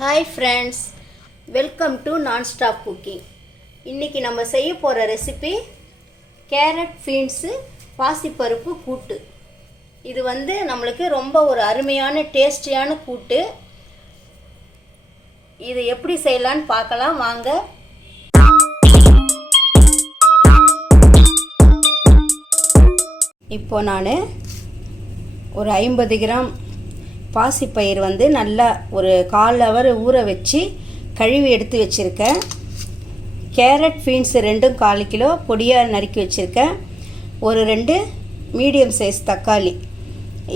Hi friends welcome to non stop cooking இன்றைக்கி நம்ம செய்ய போகிற ரெசிபி கேரட் பீன்ஸு பாசிப்பருப்பு கூட்டு. இது வந்து நம்மளுக்கு ரொம்ப ஒரு அருமையான டேஸ்டியான கூட்டு. இது எப்படி செய்யலான்னு பார்க்கலாம். வாங்க. இப்போ நான் ஒரு ஐம்பது கிராம் பாசிப்பயிர் வந்து நல்லா ஒரு கால் ஹவர் ஊற வச்சு கழுவி எடுத்து வச்சுருக்கேன். கேரட் பீன்ஸ் ரெண்டும் கால் கிலோ பொடியாக நறுக்கி வச்சுருக்கேன். ஒரு ரெண்டு மீடியம் சைஸ் தக்காளி.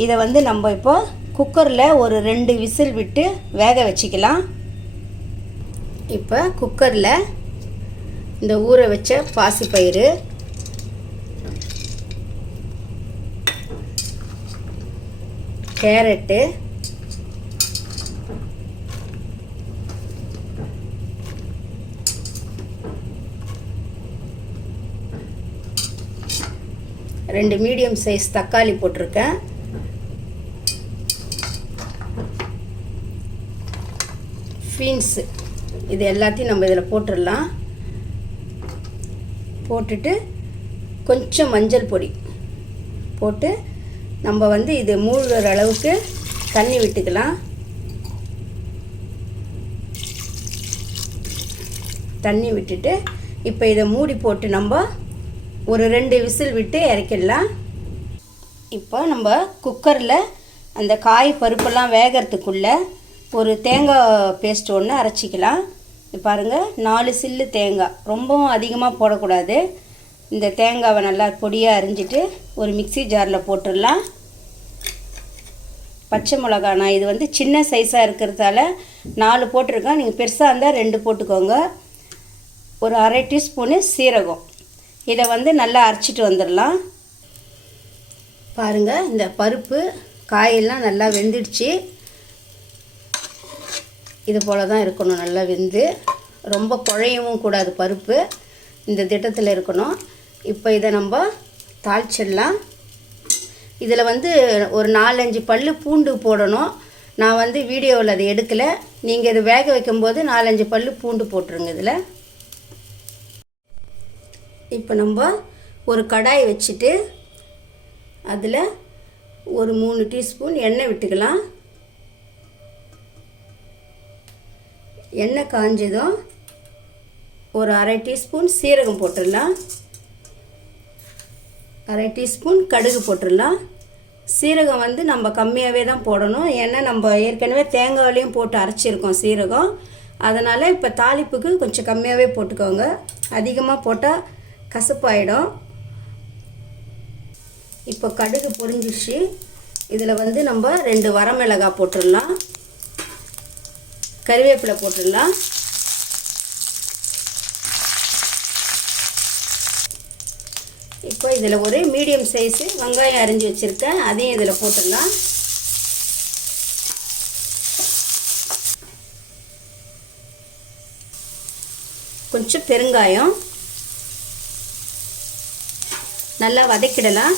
இதை வந்து நம்ம இப்போ குக்கரில் ஒரு ரெண்டு விசில் விட்டு வேக வச்சுக்கலாம். இப்போ குக்கரில் இந்த ஊற வச்ச பாசிப்பயிறு கேரட்டு ரெண்டு மீடியம் சைஸ் தக்காளி போட்டிருக்கேன். பீன்ஸு இது எல்லாத்தையும் நம்ம இதில் போட்டுடலாம். போட்டுட்டு கொஞ்சம் மஞ்சள் பொடி போட்டு நம்ம வந்து இது மூழ்கிற அளவுக்கு தண்ணி விட்டுக்கலாம். தண்ணி விட்டுட்டு இப்போ இதை மூடி போட்டு நம்ம ஒரு ரெண்டு விசில் விட்டு இறக்கிடலாம். இப்போ நம்ம குக்கரில் அந்த காய் பருப்பெல்லாம் வேகிறதுக்குள்ளே ஒரு தேங்காய் பேஸ்ட் ஒன்று அரைச்சிக்கலாம். பாருங்கள் நாலு சில்லு தேங்காய். ரொம்பவும் அதிகமாக போடக்கூடாது. இந்த தேங்காவை நல்லா பொடியாக அரிஞ்சிட்டு ஒரு மிக்சி ஜாரில் போட்டுடலாம். பச்சை மிளகா நான் இது வந்து சின்ன சைஸாக இருக்கிறதால நாலு போட்டிருக்கேன். நீங்கள் பெருசாக இருந்தால் ரெண்டு போட்டுக்கோங்க. ஒரு அரை டீஸ்பூனு சீரகம். இதை வந்து நல்லா அரைச்சிட்டு வந்துடலாம். பாருங்கள் இந்த பருப்பு காயெல்லாம் நல்லா வெந்துடுச்சு. இது போல் தான் இருக்கணும் நல்லா வெந்து. ரொம்ப குழையவும் கூடாது பருப்பு. இந்த திட்டத்தில் இருக்கணும். இப்போ இதை நம்ம தாளிச்சிடலாம். இதில் வந்து ஒரு நாலஞ்சு பல் பூண்டு போடணும். நான் வந்து வீடியோவில் அதை எடுக்கலை. நீங்கள் இது வேக வைக்கும்போது நாலஞ்சு பல் பூண்டு போட்டுருங்க இதில். இப்போ நம்ம ஒரு கடாய் வச்சுட்டு அதில் ஒரு மூணு டீஸ்பூன் எண்ணெய் விட்டுக்கலாம். எண்ணெய் காஞ்சதும் ஒரு அரை டீஸ்பூன் சீரகம் போட்டுடலாம். அரை டீஸ்பூன் கடுகு போட்டுடலாம். சீரகம் வந்து நம்ம கம்மியாகவே தான் போடணும். ஏன்னா நம்ம ஏற்கனவே தேங்காயிலையும் போட்டு அரைச்சிருக்கோம் சீரகம். அதனால் இப்போ தாளிப்புக்கு கொஞ்சம் கம்மியாகவே போட்டுக்கோங்க. அதிகமாக போட்டால் கசப்பாயிடும். இப்போ கடுகு பொரிஞ்சிச்சு இதில் வந்து நம்ம ரெண்டு வரமிளகாய் போட்டுடலாம். கறிவேப்பிலை போட்டுடலாம். இப்போ இதில் ஒரு மீடியம் சைஸு வெங்காயம் அரிஞ்சு வச்சுருக்கேன். அதையும் இதில் போட்டுடலாம். கொஞ்சம் பெருங்காயம். நல்லா வதக்கிடலாம்.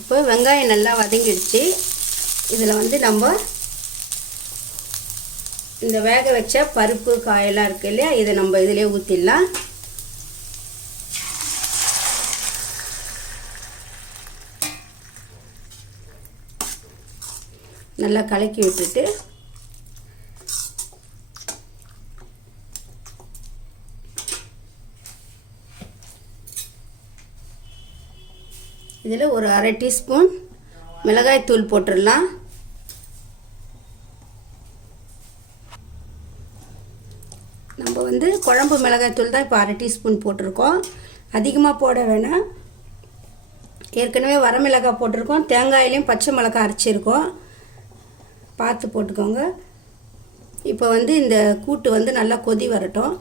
இப்போ வெங்காயம் நல்லா வதங்கிடுச்சு. இதில் வந்து நம்ம இந்த வேக வச்ச பருப்பு காயெல்லாம் இருக்கு இல்லையா? இதை நம்ம இதிலே ஊற்றிடலாம் நல்லா கலக்கி விட்டுட்டு இதில் ஒரு அரை டீஸ்பூன் மிளகாய் தூள் போட்டுடலாம். நம்ம வந்து குழம்பு மிளகாய் தூள் தான் இப்போ அரை டீஸ்பூன் போட்டிருக்கோம். அதிகமாக போட வேணாம். ஏற்கனவே வரமிளகாய் போட்டிருக்கோம். தேங்காயிலையும் பச்சை மிளகாய் அரைச்சிருக்கோம். பார்த்து போட்டுக்கோங்க. இப்போ வந்து இந்த கூட்டு வந்து நல்லா கொதி வரட்டும்.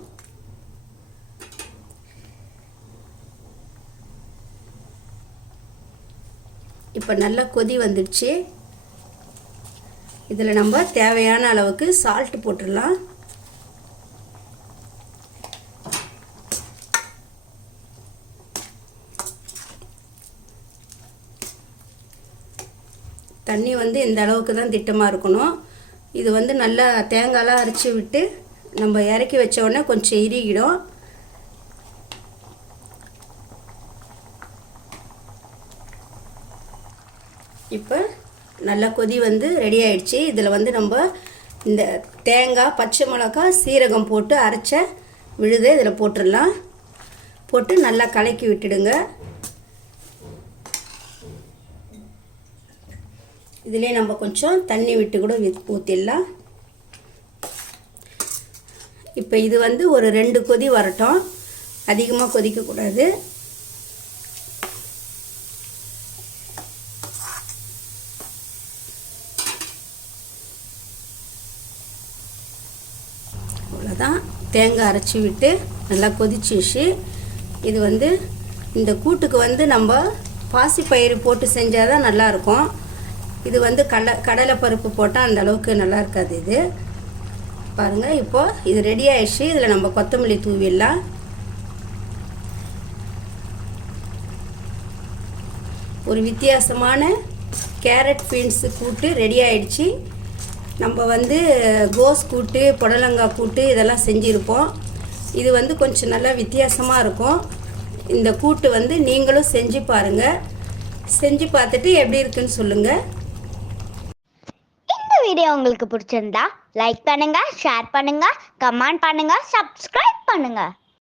இப்போ நல்லா கொதி வந்துடுச்சு. இதில் நம்ம தேவையான அளவுக்கு சால்ட்டு போட்டுடலாம். தண்ணி வந்து இந்த அளவுக்கு தான் திட்டமாக இருக்கணும். இது வந்து நல்லா தேங்காயெலாம் அரைச்சி விட்டு நம்ம இறக்கி வச்ச உடனே கொஞ்சம் இறுகிடும். இப்போ நல்லா கொதி வந்து ரெடி ஆயிடுச்சு. இதில் வந்து நம்ம இந்த தேங்காய் பச்சை மிளகாய் சீரகம் போட்டு அரைச்ச விழுதை இதில் போட்டுடலாம். போட்டு நல்லா கலக்கி விட்டுடுங்க. இதிலே நம்ம கொஞ்சம் தண்ணி விட்டு கூட ஊற்றிடலாம் இப்போ இது வந்து ஒரு ரெண்டு கொதி வரட்டும். அதிகமாக கொதிக்கக்கூடாது. அவ்வளோதான் தேங்காய் அரைச்சி விட்டு நல்லா கொதிச்சிச்சு இது வந்து இந்த கூட்டுக்கு வந்து நம்ம பாசிப்பயிறு போட்டு செஞ்சால் தான் நல்லாயிருக்கும். இது வந்து கடலை கடலை பருப்பு போட்டால் அந்த அளவுக்கு நல்லா இருக்காது இது. பாருங்கள் இப்போது இது ரெடி ஆயிடுச்சு. இதில் நம்ம கொத்தமல்லி தூவிடலாம். ஒரு வித்தியாசமான கேரட் பீன்ஸு கூட்டு ரெடி ஆயிடுச்சு. நம்ம வந்து கோஸ் கூட்டு புடலங்காய் கூட்டு இதெல்லாம் செஞ்சுருப்போம். இது வந்து கொஞ்சம் நல்லா வித்தியாசமாக இருக்கும். இந்த கூட்டு வந்து நீங்களும் செஞ்சு பாருங்கள் செஞ்சு பார்த்துட்டு எப்படி இருக்குன்னு சொல்லுங்கள் இந்த வீடியோ உங்களுக்கு பிடிச்சிருந்தா லைக் பண்ணுங்கள் ஷேர் பண்ணுங்கள் கமெண்ட் பண்ணுங்கள் சப்ஸ்கிரைப் பண்ணுங்கள்